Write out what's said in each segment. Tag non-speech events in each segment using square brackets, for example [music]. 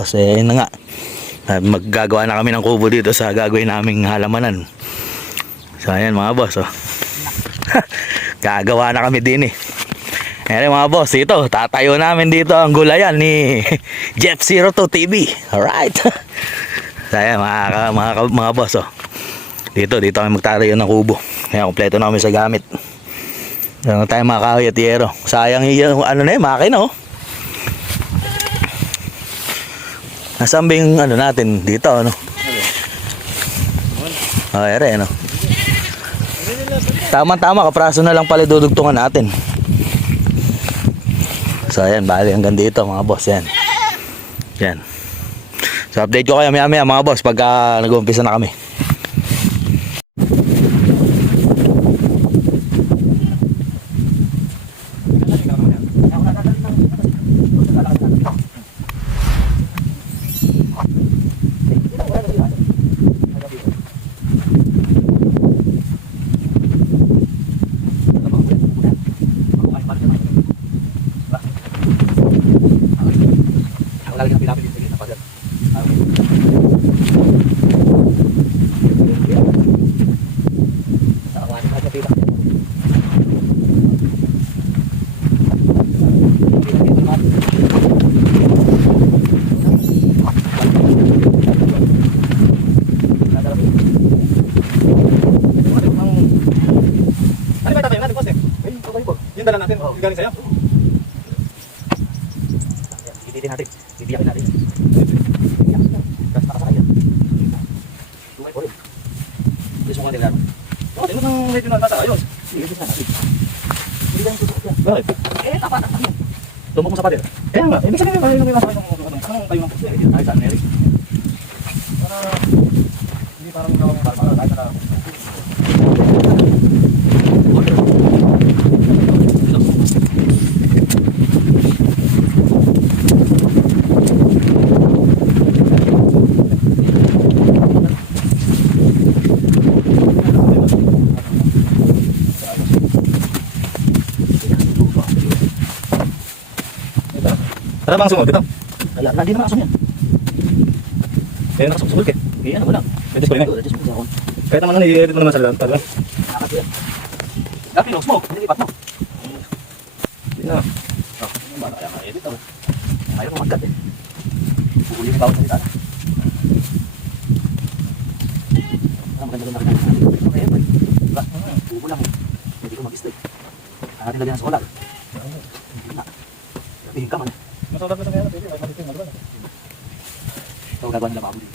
boss. Eh, na nga. Ah, Maggagawa na kami ng kubo dito sa gagawin naming halamanan. So, ayan mga boss. Oh. [laughs] Gagawa na kami din eh. Ayan mga boss, ito, tatayo namin dito ang gulayan ni [laughs] Jeff 02 TV. Alright. [laughs] so, ayan mga, mga, mga boss. Oh. Dito, dito kami magtatayo ng kubo. Ayan, kompleto na kami sa gamit. Meron tayo mga kahoy at yero. Sayang yung ano na yun, makina oh. Nasaan ba yung ano natin dito ano? Oh, ere ano. Tama-tama, kapraso na lang pala dudugtungan natin. So ayan, bali hanggang dito mga boss yan. Yan. So update ko kayo maya mga boss pagka nag-uumpisa na kami. Ano ba tatayo natin, boss eh? Ay, okay po. Yung natin, yung galing sa'yo. Iditin natin. Idiyakin natin. Gusto mo nila. Oh, sino nang medyo nagtata? Ayos. Sige, gusto natin. Hindi lang susunod yan. Bakit? Eh, tapa na. Tumbok mo sa pader. Kaya nga, ibig sabihin, nang nasa itong ano, tayo ng poste? Ay, saan? Para, hindi parang gawang para para tayo na. Ano bang sumunod dito? Wala, hindi naman aso yan. Eh, nakasubsubol ka. Eh, ano, wala. Pwede ko rin eh. Kahit naman ano, i-edit mo naman sa lahat. Talaga. Nakakasya yan. Gapi, no, smoke. Hindi lipat mo. Hindi na. Oh, ano ba? Kaya ka-edit ako. Ayaw ko magkat eh. Pupuli yung bawat salita. Ah, maganda-ganda rin natin. Okay, okay. Diba? Bubo lang eh. Hindi ko mag-stay. Ang ating lagyan ng solar. Hindi na. Tingin ka man. Masulat na sa kanya. Pwede. Ay, masitin na. Ito ang gagawa nila baboy.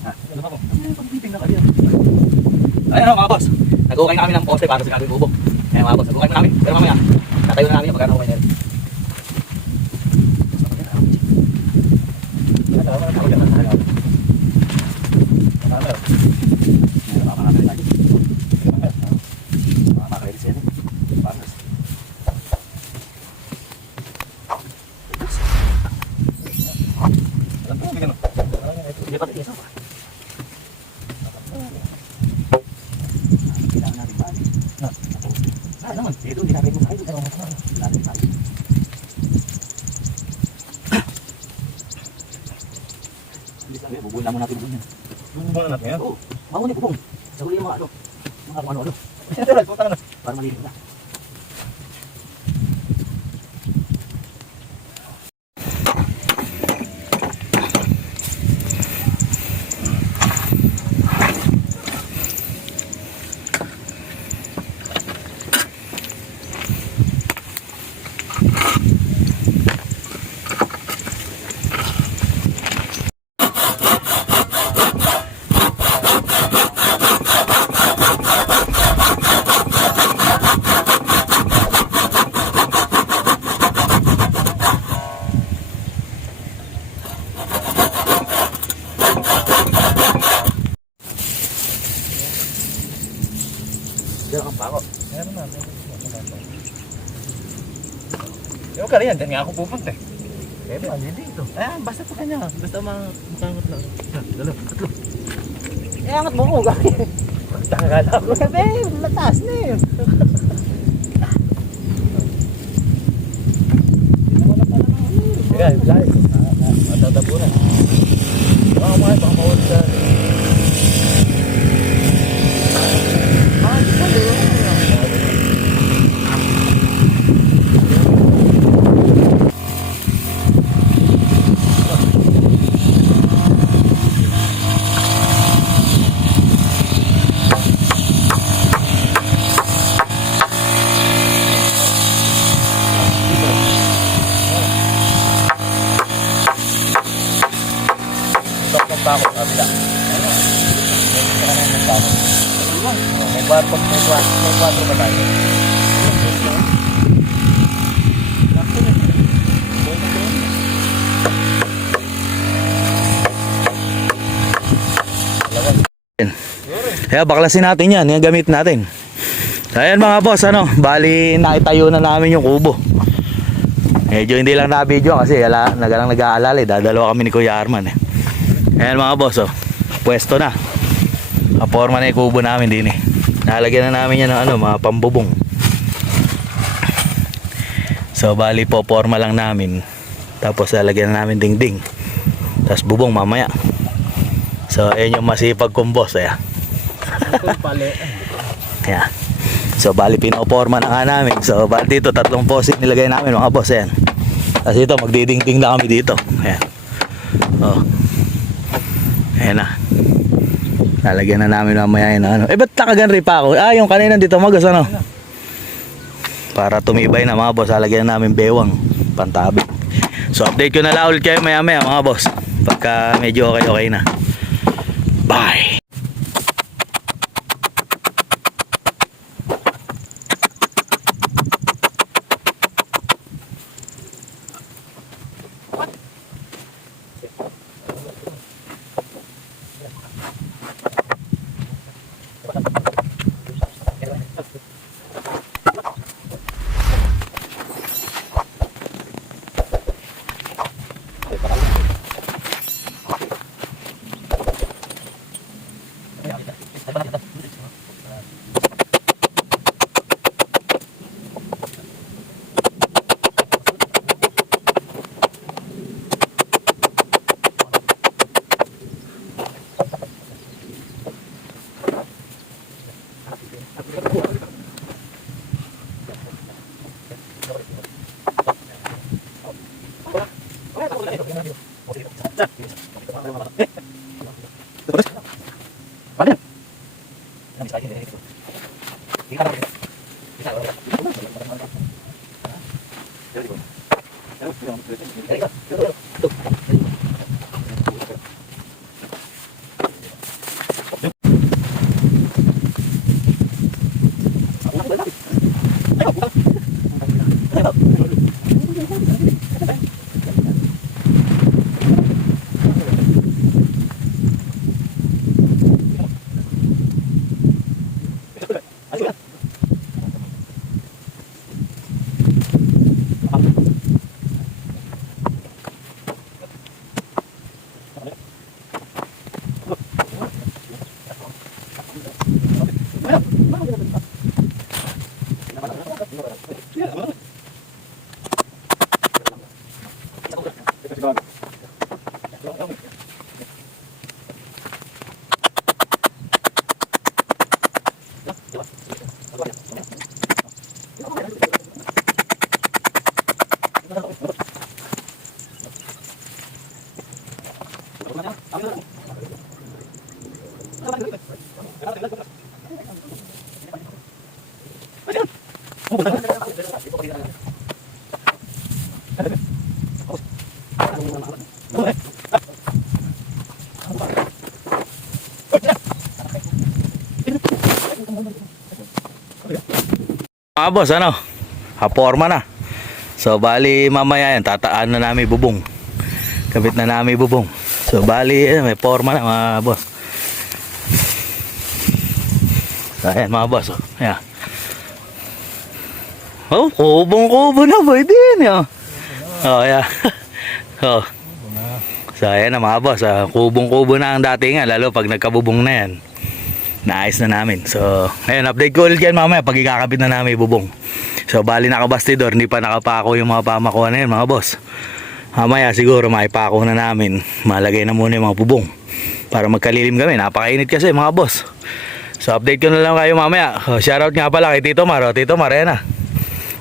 Ha? Ano ako? Pag-bibing na kayo. Ayun ano mga boss. Nag-ukay na kami ng poste para sa gagawin bubo. Ayun mga boss, nag-ukay na kami. Pero mamaya, tatayo na namin yung magkano ukay na rin. Ano ako? Ano ako? Ano ako? Ano ako? Ayun, baka namin lagi. Mga makarelis yan eh. Partners. Alam ko, bigyan mo. Hindi pa rin isa pa. Kailangan natin bali. Ah, naman. Dito, hindi natin kung Kailangan natin bali. Hindi sabi, bubuin lang mo natin bubuin yan. Bubungan natin ngayon. Oo, mahuli bubong. Sa huli yung mga ano, mga kung ano-ano. Ito rin, punta na. Para malinis na. Diyan ang pako. Meron na. Yung ka rin yan, dyan nga ako pupunta eh. Pwede, hindi dito. Ah, basta pa kanya. Basta ma- makangot lang. Ah, Dalo, tatlo. Eh, angat mo ko, gaki. Tangala ko. Sabi, mataas na yun. Sige, guys. tabunan. Baka mga baka mawala May? Kaya baklasin natin yan, yan gamit natin. Ayan mga boss, ano, bali naitayo na namin yung kubo. Medyo hindi lang na-video kasi ala, nagalang nag-aalala eh, dadalawa kami ni Kuya Arman eh. Ayan mga boss, oh, pwesto na. Kaporma na yung kubo namin din eh. Nalagyan na namin yan ng ano, mga pambubong. So bali po, forma lang namin. Tapos lalagyan na namin dingding. Tapos bubong mamaya. So ayan yung masipag kong boss, ayan. [laughs] Ayan. So bali pinoporma na nga namin. So bali dito tatlong posit nilagay namin mga boss. Ayan. Tapos dito magdidingding na kami dito. Ayan. Oh. Ayan na. Lalagyan na namin mamaya yun. Ano. Eh ba't nakaganri pa ako? Ah yung kanina dito magas ano. Para tumibay na mga boss. Lalagyan na namin bewang. Pantabi. So update ko na lang ulit kayo maya maya mga boss. Pagka medyo okay okay na. 这个，有个，Boss, ano? Haporma na. So, bali mamaya yan, tataan na namin bubong. Kabit na namin bubong. So, bali, eh, may forma na mga boss. So, ayan mga boss, oh. Ayan. Oh, kubong-kubo na, pwede yan, oh. Oh, ayan. [laughs] oh. So, ayan na mga boss, ah. kubong-kubo na ang datingan, lalo pag nagkabubong na yan naayos na namin. So, ayun, update ko ulit yan mamaya pag ikakabit na namin bubong. So, bali nakabastidor, hindi pa nakapako yung mga pamakuha na yun, mga boss. Mamaya siguro maipako na namin. Malagay na muna yung mga bubong. Para magkalilim kami. Napakainit kasi mga boss. So update ko na lang kayo mamaya. Oh, shoutout nga pala kay Tito Mar. Oh, Tito Mar, ayan na.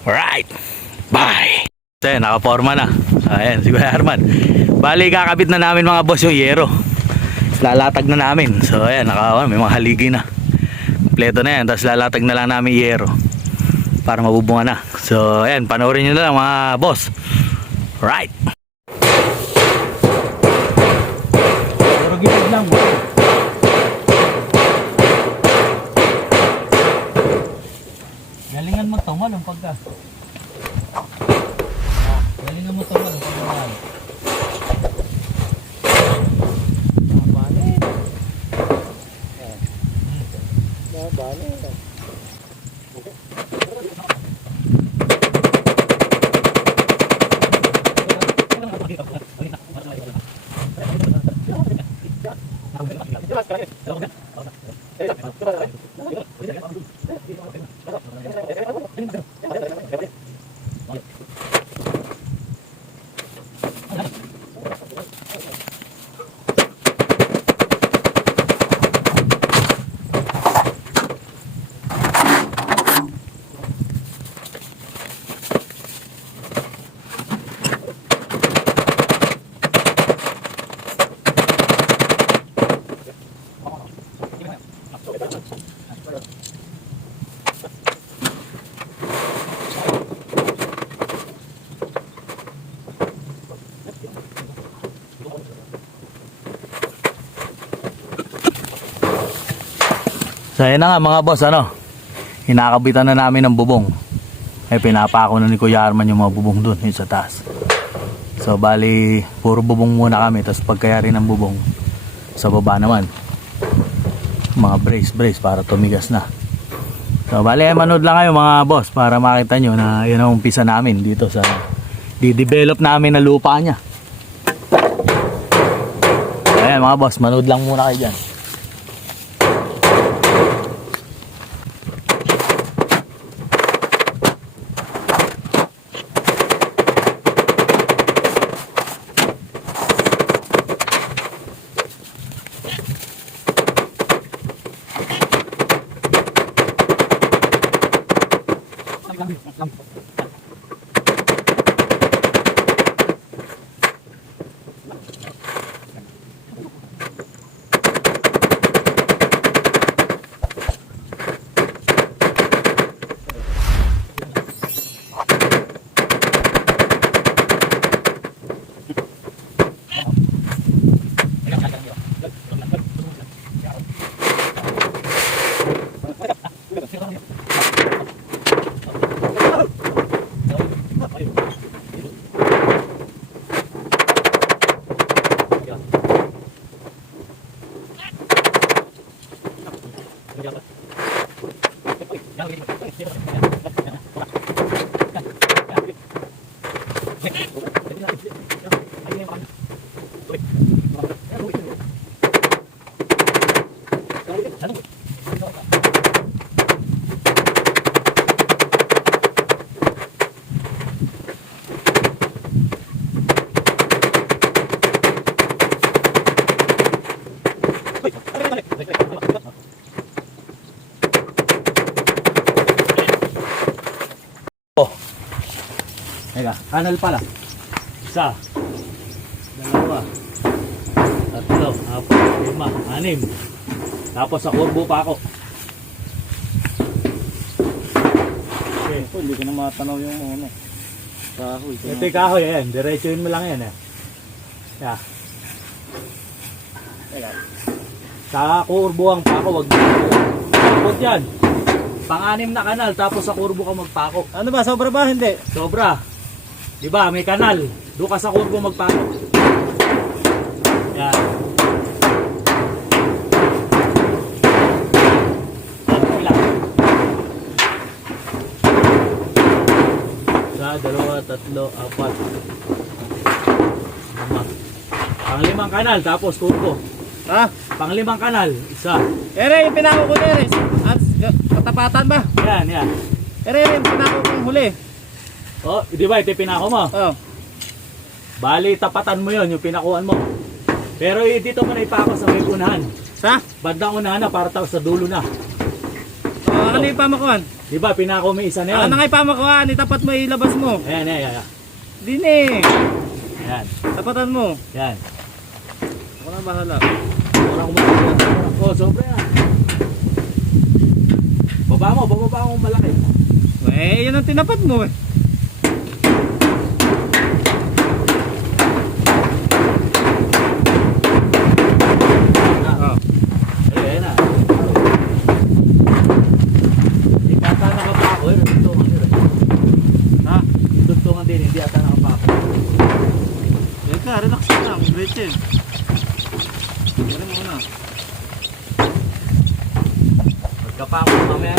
Alright. Bye. So ayan, nakaporma na. Ayan, si Kuya Arman. Bali, kakabit na namin mga boss yung yero. Lalatag na namin. So ayan, naka, may mga haligi na. Kompleto na yan. Tapos lalatag na lang namin yero. Para mabubunga na. So ayan, panoorin nyo na lang mga boss. Right. Pero gilid lang. Galingan mo to, malong pagka. So ayun na nga mga boss ano. Hinakabitan na namin ng bubong. Eh pinapako na ni Kuya Arman yung mga bubong doon yung sa taas. So bali puro bubong muna kami tapos pagkayari ng bubong sa baba naman. Mga brace brace para tumigas na. So bali eh, manood lang kayo mga boss para makita nyo na yun ang umpisa namin dito sa di-develop namin na lupa niya. Ayan mga boss, manood lang muna kayo dyan. Teka, kanal pala. Isa. Dalawa. Tatlo. Apat. Lima. Anim. Tapos sa kurbo pa ako. Okay. Oh, hindi ko na matanaw yung ano. Kahoy. Ito yung kahoy. Ayan. Diretsuin mo lang yan. Eh. Yeah. Teka. Sa kurbo ang pako. Wag Tapos yan. Pang-anim na kanal. Tapos sa kurbo ka magpako. Ano ba? Sobra ba? Hindi. Sobra. 'Di ba? May kanal. Doon ka sa kurbo magpako. Yan. Isa, dalawa, tatlo, apat. Lima. Panglimang kanal, tapos kurbo. Ha? Panglimang kanal, isa. Ere, yung pinako ko na ere. At katapatan ba? Yan, yan. Ere, yung pinako ko yung huli. Oh, di ba ito pinako mo? Oh. Bali, tapatan mo yon yung pinakuan mo. Pero eh, dito mo na ipako sa may unahan. Sa? Bandang unahan na para tapos sa dulo na. Oh, ano yung pamakuan? Di ba, pinako mo isa na yun. Ano nga yung pamakuan? Itapat mo, ilabas mo. Ayan, ayan, ayan. Din eh. Ayan, Tapatan mo. ayan. Ako na bahala. Wala akong makakita. Oh, sobra yan. Baba mo, bababa mo malaki. Eh, yun ang tinapat mo eh. Oh. Ayan na. Hindi ata nakapako. Yun, ang dugtungan yun. eh. Ha? Yung dugtungan din, hindi ata nakapako. Teka, relax ka lang. Gretchen. Ano muna? Pagkapako mamaya.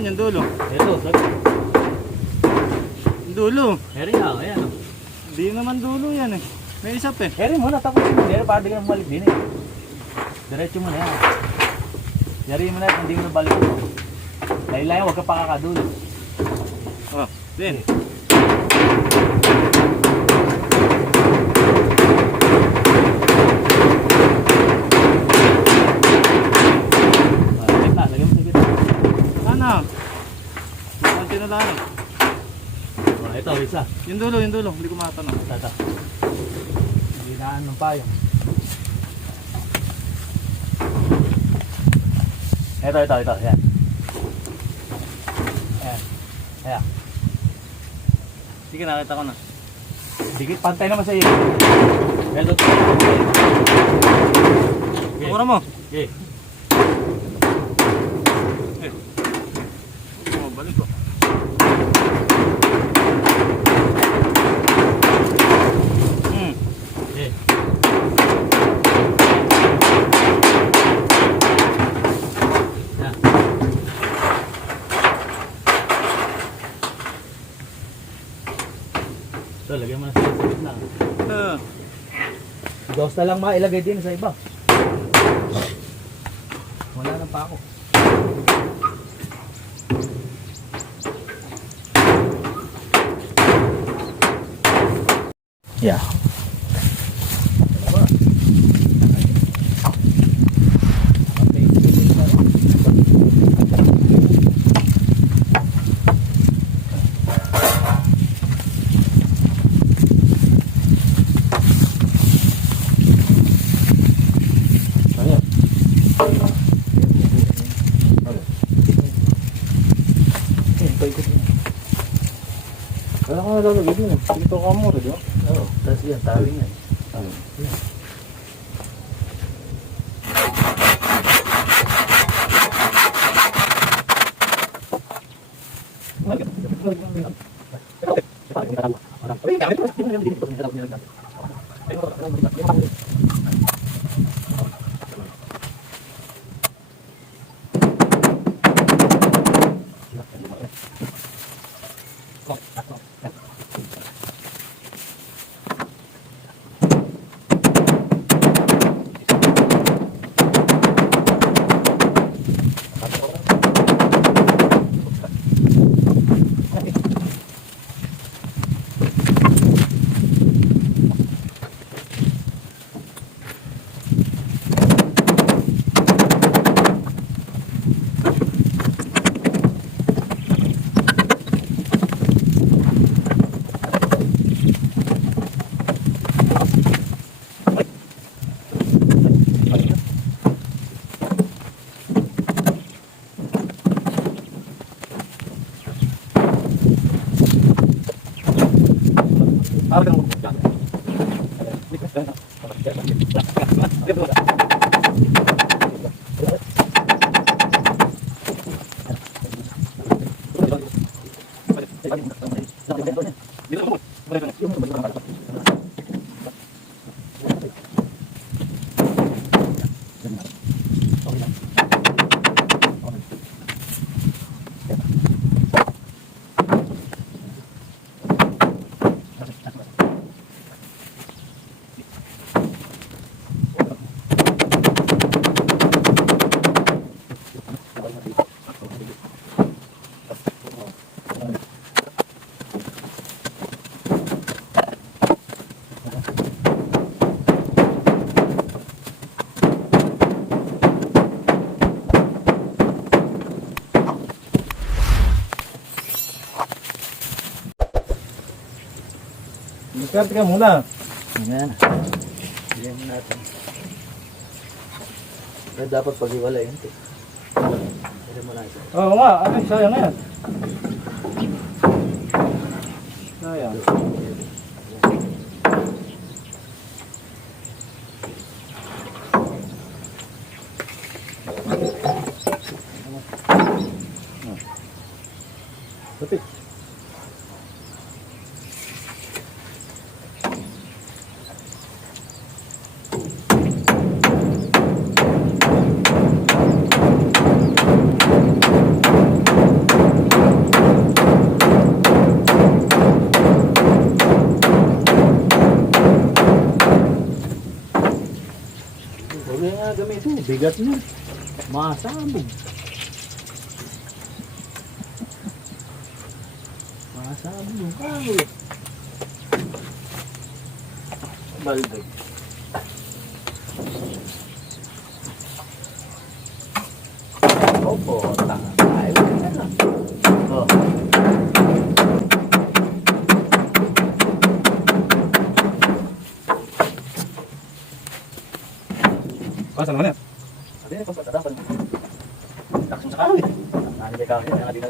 Asan yung dulo? Ito, sabi. Yung dulo. Eri nga, ayan. Hindi naman dulo yan eh. May isap eh. Eri muna, tapos mo. Eri, para di ka balik din eh. Diretso mo na yan. Yari mo na, hindi mo na balik. Laylay, huwag ka pa kakadulo. Oh, din. Ah, gitna, lagyan mo sa gitna. Sana. Konti na lang eh. Ito, isa. Yung dulo, yung dulo. Hindi ko matanong. Tata. Hindi naan ng payong. Ito, ito, ito. Yan. Ayan. Ayan. Sige, nakita ko na. Dikit, pantay naman sa iyo. Ito. Okay. Mura mo. Okay. Oh, balik ko. Hmm. Okay. Yan. So, lagyan mo na sa sa gitna. Uh, Dos na lang mailagay din sa iba. Wala na pa ako. Yeah. itu kamu udah oh terus ya talinya Diskarte ka muna. Ayan. Mo natin. Pero dapat pag-iwala yun. Bigyan mo na isa. Oo nga, ay sayang yan. Sayang. Lapit. Bigat mo. Masabog. Masabog yung kahoy. Baldag. Opo, tanga tayo. Oh. Pasan mo na. Gracias, Marina.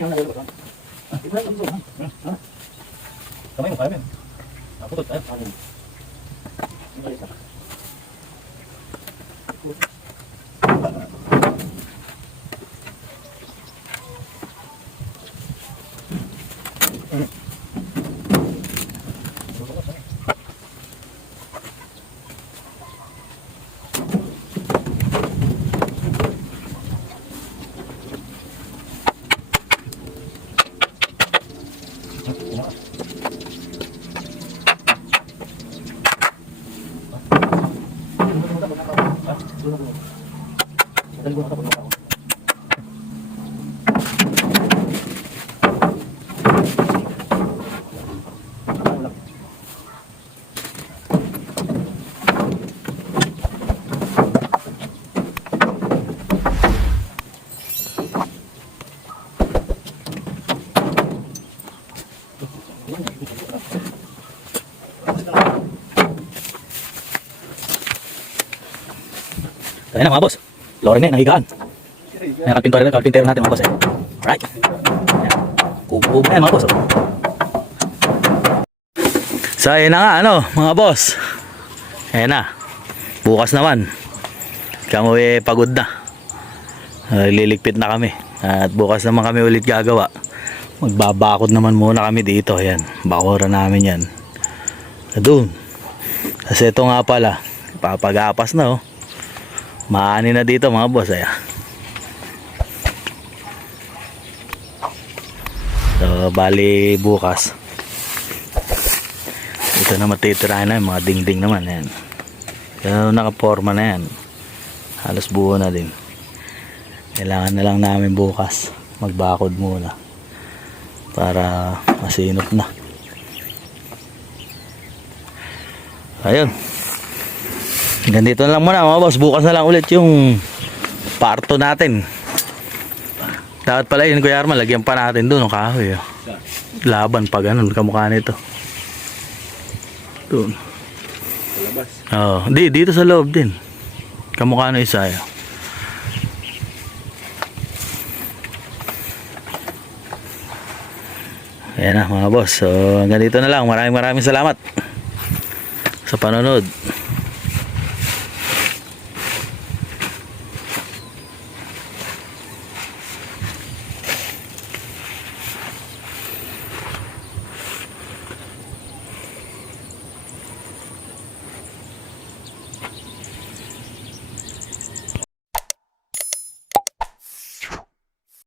Ini ang Ayan na mga boss. Lori na yun, nahigaan. Ayan, kalpintero na, kalpintero natin mga boss. Eh. Right. Ayan. Kubo na yan mga boss. Oh. So, ayan na nga, ano, mga boss. Ayan na. Bukas naman. Kamo eh, pagod na. Uh, liligpit na kami. At bukas naman kami ulit gagawa. Magbabakod naman muna kami dito. Ayan, bakura namin yan. Doon. Kasi ito nga pala, papagapas na oh. Maani na dito mga boss ay. So bali bukas. Ito na matitirahin na mga dingding naman yan. Kaya nakaporma na yan. Halos buo na din. Kailangan na lang namin bukas magbakod muna para masinop na. Ayun. Ganito na lang muna mga boss. Bukas na lang ulit yung parto natin. Dapat pala yun Kuya Arman, lagyan pa natin doon ng kahoy. Oh. Laban pa ganun, kamukha nito. Doon. Oo, di, dito sa loob din. Kamukha ng isa. oh. Ayan na mga boss. So hanggang dito na lang. Maraming maraming salamat sa panonood.